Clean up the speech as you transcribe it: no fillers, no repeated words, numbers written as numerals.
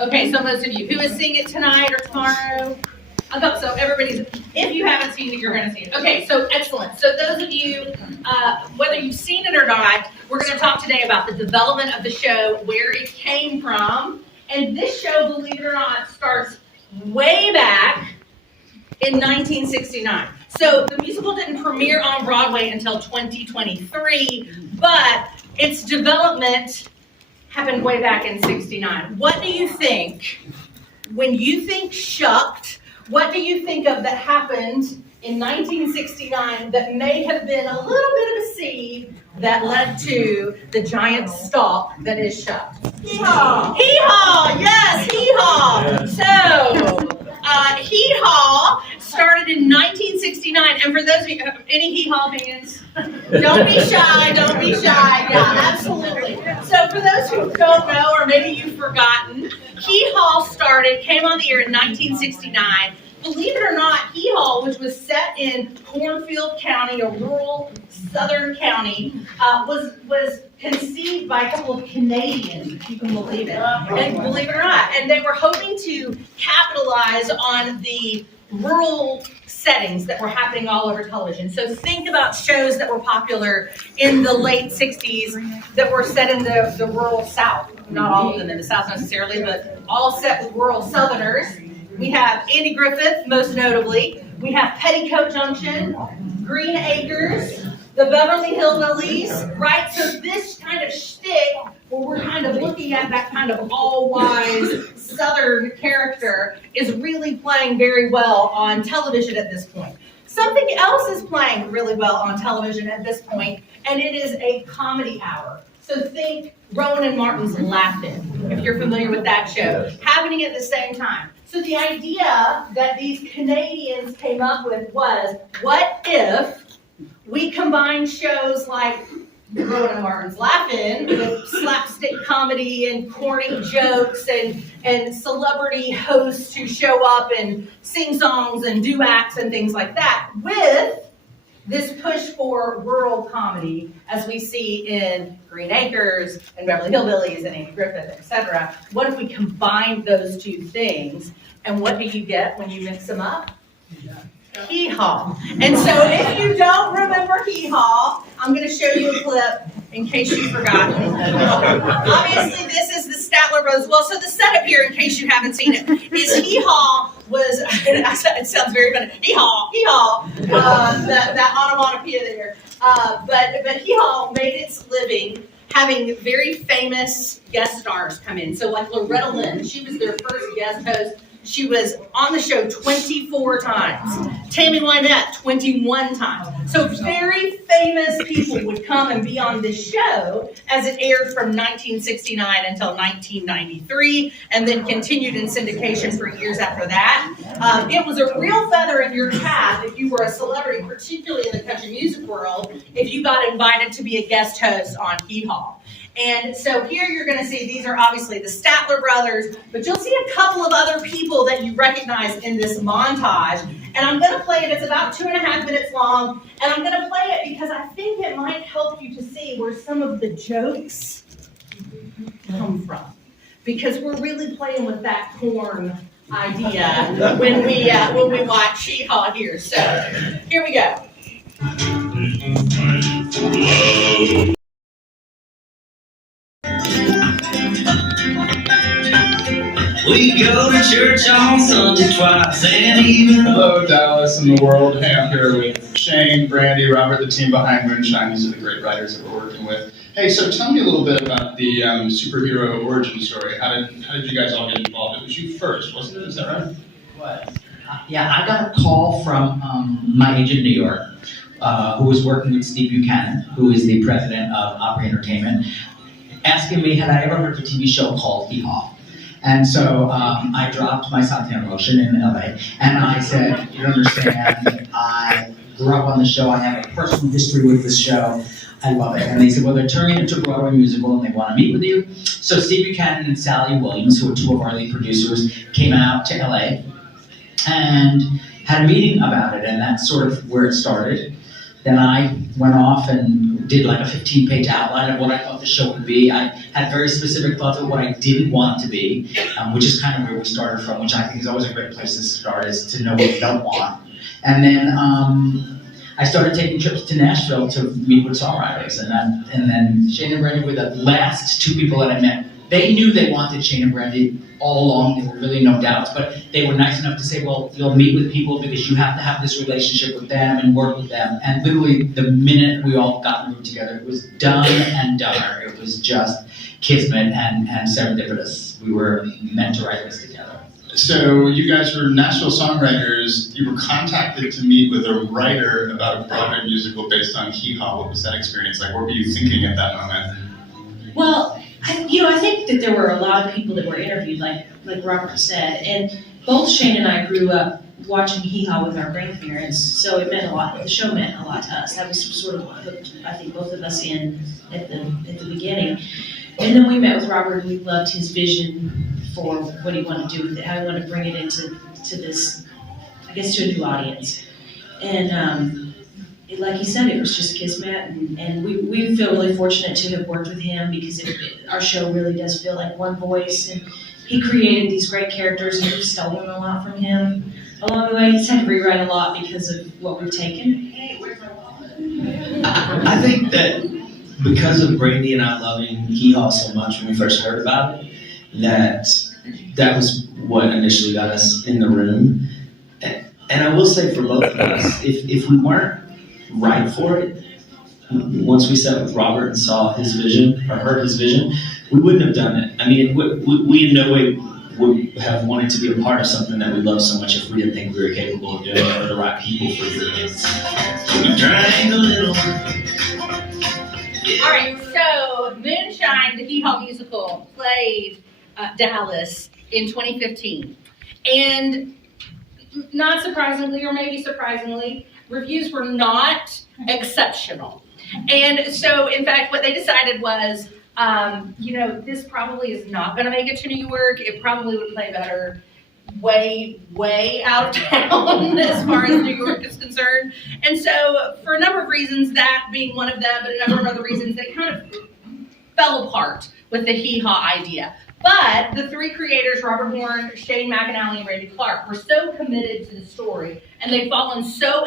Okay, so most of you. Who is seeing it tonight or tomorrow? So everybody's, if you haven't seen it, you're going to see it. Okay, so excellent. So those of you, whether you've seen it or not, we're going to talk today about the development of the show, where it came from. And this show, believe it or not, starts way back in 1969. So the musical didn't premiere on Broadway until 2023, but its development happened way back in 69. What do you think, when you think Shucked, what do you think of that happened in 1969 that may have been a little bit of a seed that led to the giant stalk that is Shucked? Hee Haw! Hee Haw! Yes, Hee Haw! So, Hee Haw started in 1969, and for those of you, any Hee Haw fans, don't be shy, don't be shy. Yeah, absolutely. So for those who don't know, or maybe you've forgotten, Hee Haw came on the air in 1969. Believe it or not, Hee Haw, which was set in Cornfield County, a rural southern county, was conceived by a couple of Canadians, if you can believe it. And believe it or not, and they were hoping to capitalize on the rural settings that were happening all over television. So think about shows that were popular in the late 60s that were set in the rural South. Not all of them in the South necessarily, but all set with rural Southerners. We have Andy Griffith, most notably. We have Petticoat Junction, Green Acres, the Beverly Hillbillies, right? So this kind of shtick, where we're kind of looking at that kind of all-wise Southern character, is really playing very well on television at this point. Something else is playing really well on television at this point, and it is a comedy hour. So think Rowan and Martin's Laugh-In, if you're familiar with that show, happening at the same time. So the idea that these Canadians came up with was, what if we combine shows like Rowan and Martin's Laugh-In with slapstick comedy and corny jokes and celebrity hosts who show up and sing songs and do acts and things like that, with this push for rural comedy, as we see in Green Acres and Beverly Hillbillies and Andy Griffith, etc. What if we combine those two things, and what do you get when you mix them up? Hee Haw. And so if you don't remember Hee Haw, I'm going to show you a clip in case you've forgotten. Obviously, this is the Statler Brothers. Well, so the setup here, in case you haven't seen it, is Hee Haw was, it sounds very funny, Hee Haw, Hee Haw, that onomatopoeia there. But Hee Haw made its living having very famous guest stars come in. So like Loretta Lynn, she was their first guest host. She was on the show 24 times. Tammy Wynette, 21 times. So very famous people would come and be on this show as it aired from 1969 until 1993, and then continued in syndication for years after that. It was a real feather in your cap if you were a celebrity, particularly in the country music world, if you got invited to be a guest host on Hee Haw. And so here you're going to see, these are obviously the Statler Brothers, but you'll see a couple of other people that you recognize in this montage. And I'm going to play it. It's about 2.5 minutes long. And I'm going to play it because I think it might help you to see where some of the jokes come from. Because we're really playing with that corn idea when we watch Hee Haw here. So here we go. We go to church on Sunday twice, and even... Hello, Dallas and the world. Hey, I'm here with Shane, Brandi, Robert, the team behind Moonshine. These are the great writers that we're working with. Hey, so tell me a little bit about the superhero origin story. How did you guys all get involved? It was you first, wasn't it? Is that right? It was. Yeah, I got a call from my agent in New York, who was working with Steve Buchanan, who is the president of Opry Entertainment, asking me had I ever heard of a TV show called Hee Haw. And so I dropped my Santana motion in LA, and I said, you don't understand, I grew up on the show, I have a personal history with this show, I love it. And they said, well, they're turning it into a Broadway musical and they want to meet with you. So Steve Buchanan and Sally Williams, who are two of our lead producers, came out to LA and had a meeting about it, and that's sort of where it started. Then I went off and did like a 15-page outline of what I thought the show would be. I had very specific thoughts of what I didn't want it to be, which is kind of where we started from, which I think is always a great place to start, is to know what you don't want. And then I started taking trips to Nashville to meet with songwriters, and then Shane and Brandi were the last two people that I met. They knew they wanted Shane and Brandi all along. There were really no doubts, but they were nice enough to say, well, you'll meet with people because you have to have this relationship with them and work with them. And literally, the minute we all got in the room together, it was done and done. It was just kismet and serendipitous. We were meant to write this together. So you guys were Nashville songwriters. You were contacted to meet with a writer about a Broadway musical based on Hee Haw. What was that experience like? What were you thinking at that moment? Well, I think that there were a lot of people that were interviewed, like Robert said, and both Shane and I grew up watching Hee Haw with our grandparents, so it meant a lot. The show meant a lot to us. That was sort of what hooked, I think, both of us in at the beginning. And then we met with Robert, and we loved his vision for what he wanted to do with it, how he wanted to bring it into this, I guess, to a new audience. And like he said, it was just kismet, and we feel really fortunate to have worked with him because our show really does feel like one voice, and he created these great characters, and we've stolen a lot from him along the way. He's had to rewrite a lot because of what we've taken. I think that because of Brandi and I loving Hee Haw so much when we first heard about it, that was what initially got us in the room. And I will say for both of us, if we weren't right for it, once we sat with Robert and saw his vision, or heard his vision, we wouldn't have done it. I mean, we in no way would have wanted to be a part of something that we love so much if we didn't think we were capable of doing it, or the right people for doing it. We drank a little. All right, so Moonshine, the Hee Haw Musical, played Dallas in 2015. And not surprisingly, or maybe surprisingly, reviews were not exceptional. And so, in fact, what they decided was, this probably is not going to make it to New York. It probably would play better way, way out of town as far as New York is concerned. And so, for a number of reasons, that being one of them, but a number of other reasons, they kind of fell apart with the Hee Haw idea. But the three creators, Robert Horn, Shane McNally, and Randy Clark, were so committed to the story, and they've fallen so